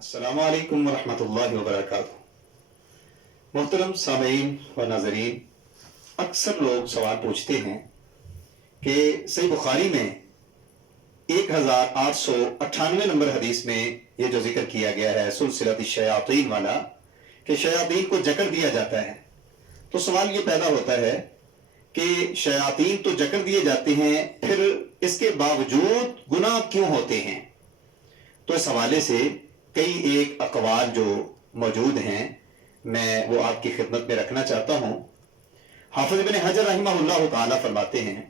अस्सलामु अलैकुम वरहमतुल्लाहि वबरकातुहू। मोहतरम सामीन व नाज़रीन, अक्सर लोग सवाल पूछते हैं कि सही बुखारी में 1898 नंबर हदीस में ये जो जिक्र किया गया है सुलसिलत शयातीन वाला, कि शयातीन को जकड़ दिया जाता है, तो सवाल ये पैदा होता है कि शयातीन तो जकड़ दिए जाते हैं, फिर इसके बावजूद गुनाह क्यों होते हैं। तो इस हवाले से कई एक अकवाल जो मौजूद हैं, मैं वो आपकी खिदमत में रखना चाहता हूँ। हाफिज इब्न हजर रहमहुल्लाह ताला फरमाते हैं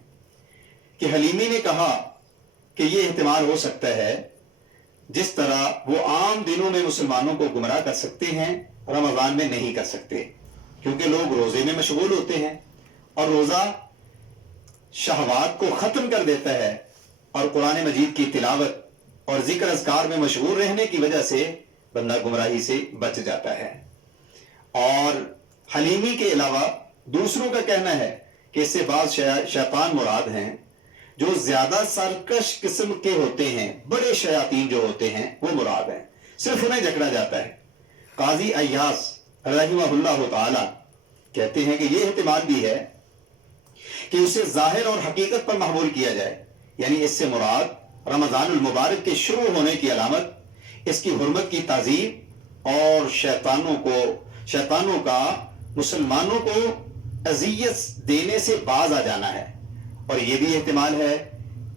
कि हलीमी ने कहा कि ये एहतिमाल हो सकता है जिस तरह वो आम दिनों में मुसलमानों को गुमराह कर सकते हैं, रमजान में नहीं कर सकते, क्योंकि लोग रोजे में मशगूल होते हैं और रोजा शहवात को खत्म कर देता है, और कुरान मजीद की तिलावत और जिक्र अज़कार में मशगूल रहने की वजह से बंदा गुमराही से बच जाता है। और हलीमी के अलावा दूसरों का कहना है कि इससे बाद शैतान मुराद हैं जो ज्यादा सरकश किस्म के होते हैं, बड़े शयातीन जो होते हैं वो मुराद हैं, सिर्फ उन्हें जकड़ा जाता है। काजी अय्यास रहमहुल्लाह ताला कहते हैं कि यह एहतिमाल भी है कि उसे जाहिर और हकीकत पर महमूल किया जाए, यानी इससे मुराद रमजानुल मुबारक के शुरू होने की अलामत, इसकी हुर्मत की ताज़ीम और शैतानों का मुसलमानों को अजियत देने से बाज आ जाना है। और यह भी एहतिमाल है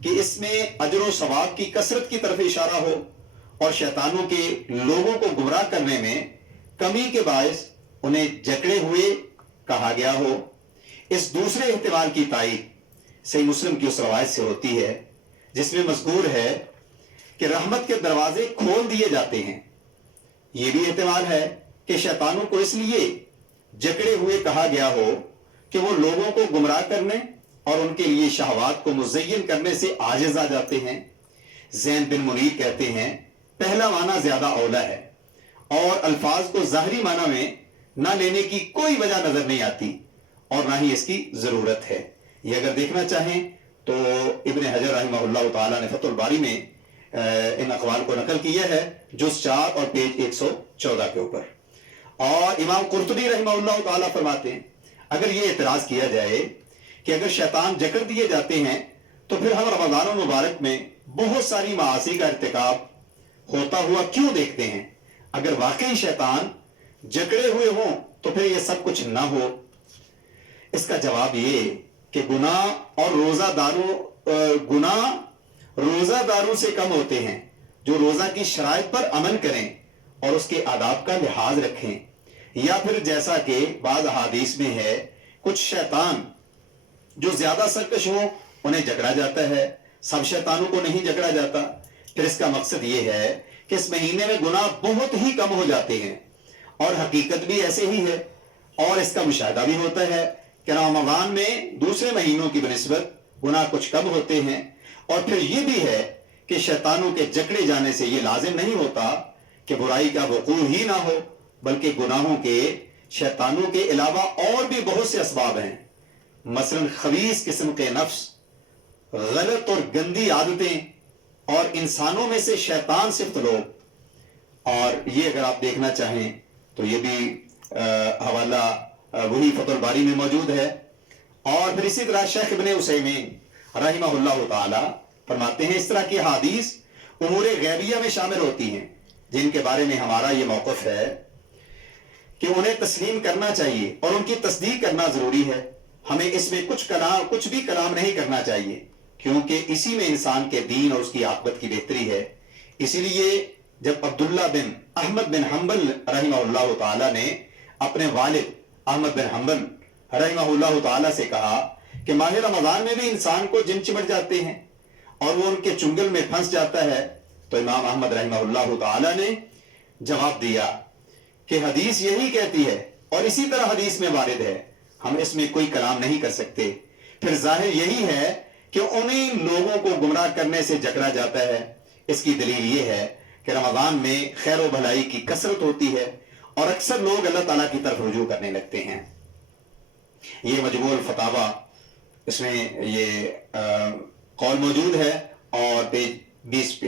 कि इसमें अजर व सवाब की कसरत की तरफ इशारा हो और शैतानों के लोगों को गुमराह करने में कमी के बायस उन्हें जकड़े हुए कहा गया हो। इस दूसरे एहतिमाल की तायीद सही मुस्लिम की उस रवायत से होती है जिसमें मज़कूर है कि रहमत के दरवाजे खोल दिए जाते हैं। यह भी एहतिमाल है कि शैतानों को इसलिए जकड़े हुए कहा गया हो कि वो लोगों को गुमराह करने और उनके लिए शहवात को मुज़य्यन करने से आजिज आ जाते हैं। ज़ैन बिन मुनीर कहते हैं पहला माना ज्यादा औला है और अल्फाज को ज़ाहरी माना में ना लेने की कोई वजह नजर नहीं आती और ना ही इसकी जरूरत है। ये अगर देखना चाहें तो इब्न हजर रहमहुल्लाह ताला ने फतहुल बारी में इन अक़वाल को नकल किया है, जुज़ 4 और पेज 114 के ऊपर। और इमाम कुर्तुबी रहमहुल्लाह ताला फरमाते हैं अगर ये एतराज किया जाए कि अगर शैतान जकड़ दिए जाते हैं तो फिर हम रमज़ान मुबारक में बहुत सारी मासी का इर्तिकाब होता हुआ क्यों देखते हैं। अगर वाकई शैतान जकड़े हुए हों तो फिर ये सब कुछ ना हो। इसका जवाब ये कि गुनाह रोजादारों से कम होते हैं जो रोजा की शराइत पर अमल करें और उसके आदाब का लिहाज रखें। या फिर जैसा कि बाज़ अहादीस में है, कुछ शैतान जो ज्यादा सरकश हो उन्हें जकड़ा जाता है, सब शैतानों को नहीं जकड़ा जाता। फिर इसका मकसद ये है कि इस महीने में गुनाह बहुत ही कम हो जाते हैं और हकीकत भी ऐसे ही है। और इसका मुशाहिदा भी होता है कि रमज़ान में दूसरे महीनों की बनिस्बत गुनाह कुछ कम होते हैं। और फिर यह भी है कि शैतानों के जकड़े जाने से यह लाजिम नहीं होता कि बुराई का वकूअ ही ना हो, बल्कि गुनाहों के शैतानों के अलावा और भी बहुत से असबाब हैं। मसलन खबीस किस्म के नफ्स, गलत और गंदी आदतें और इंसानों में से शैतान सिफ्त लोग। और ये अगर आप देखना चाहें तो ये भी हवाला वही फतहुल बारी में मौजूद है। और फिर इसी तरह शेख इब्न उसैमीन रहमहुल्लाह ताला फरमाते हैं इस तरह की हदीस उमूर गैबिया में शामिल होती हैं जिनके बारे में हमारा ये मौक़िफ़ है कि उन्हें तस्लीम करना चाहिए और उनकी तस्दीक करना जरूरी है। हमें इसमें कुछ भी कलाम नहीं करना चाहिए, क्योंकि इसी में इंसान के दीन और उसकी आक़िबत की बेहतरी है। इसीलिए जब अब्दुल्ला बिन अहमद बिन हम्बल रहमहुल्लाह ताला ने अपने वालिद अहमद बिन हम्बल रहमहुल्लाह ताला से कहा कि माह रमज़ान में भी इंसान को जिन चिमट जाते हैं और वो उनके चुंगल में फंस जाता है, तो इमाम अहमद रहमहुल्लाह ताला ने जवाब दिया कि हदीस यही कहती है और इसी तरह हदीस में वारिद है, हम इसमें कोई कलाम नहीं कर सकते। फिर जाहिर यही है कि उन्हीं लोगों को गुमराह करने से जकड़ा जाता है। इसकी दलील ये है कि रमज़ान में खैर व भलाई की कसरत होती है और अक्सर लोग अल्लाह ताला की तरफ रुजू करने लगते हैं। ये मजमूअल फतावा, इसमें ये कौल मौजूद है और पेज 20 पे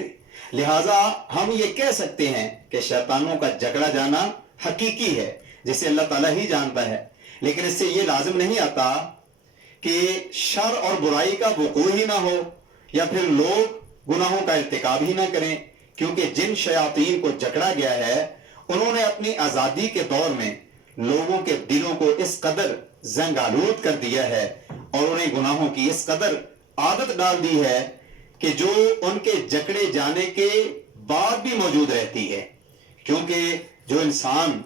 لہٰذا ہم یہ کہہ سکتے ہیں کہ شیطانوں کا جکڑا جانا حقیقی ہے جسے اللہ تعالیٰ ہی جانتا ہے، لیکن اس سے یہ لازم نہیں آتا کہ شر اور برائی کا وقوع ہی نہ ہو یا پھر لوگ گناہوں کا ارتکاب ہی نہ کریں، کیونکہ جن شیاطین کو جکڑا گیا ہے انہوں نے اپنی آزادی کے دور میں لوگوں کے دلوں کو اس قدر زنگ آلود کر دیا ہے اور انہیں گناہوں کی اس قدر عادت ڈال دی ہے کہ جو ان کے جکڑے جانے کے بعد بھی موجود رہتی ہے، کیونکہ جو انسان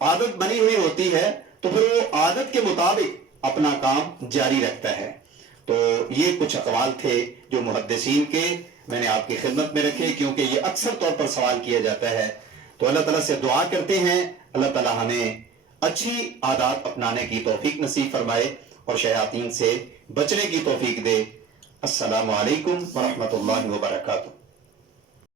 عادت بنی ہوئی ہوتی ہے تو پھر وہ عادت کے مطابق اپنا کام جاری رکھتا ہے۔ تو یہ کچھ اقوال تھے جو محدثین کے میں نے آپ کی خدمت میں رکھے، کیونکہ یہ اکثر طور پر سوال کیا جاتا ہے۔ تو اللہ تعالیٰ سے دعا کرتے ہیں اللہ تعالیٰ ہمیں اچھی عادات اپنانے کی توفیق نصیب فرمائے اور شیاطین سے بچنے کی توفیق دے۔ السلام علیکم ورحمۃ اللہ وبرکاتہ۔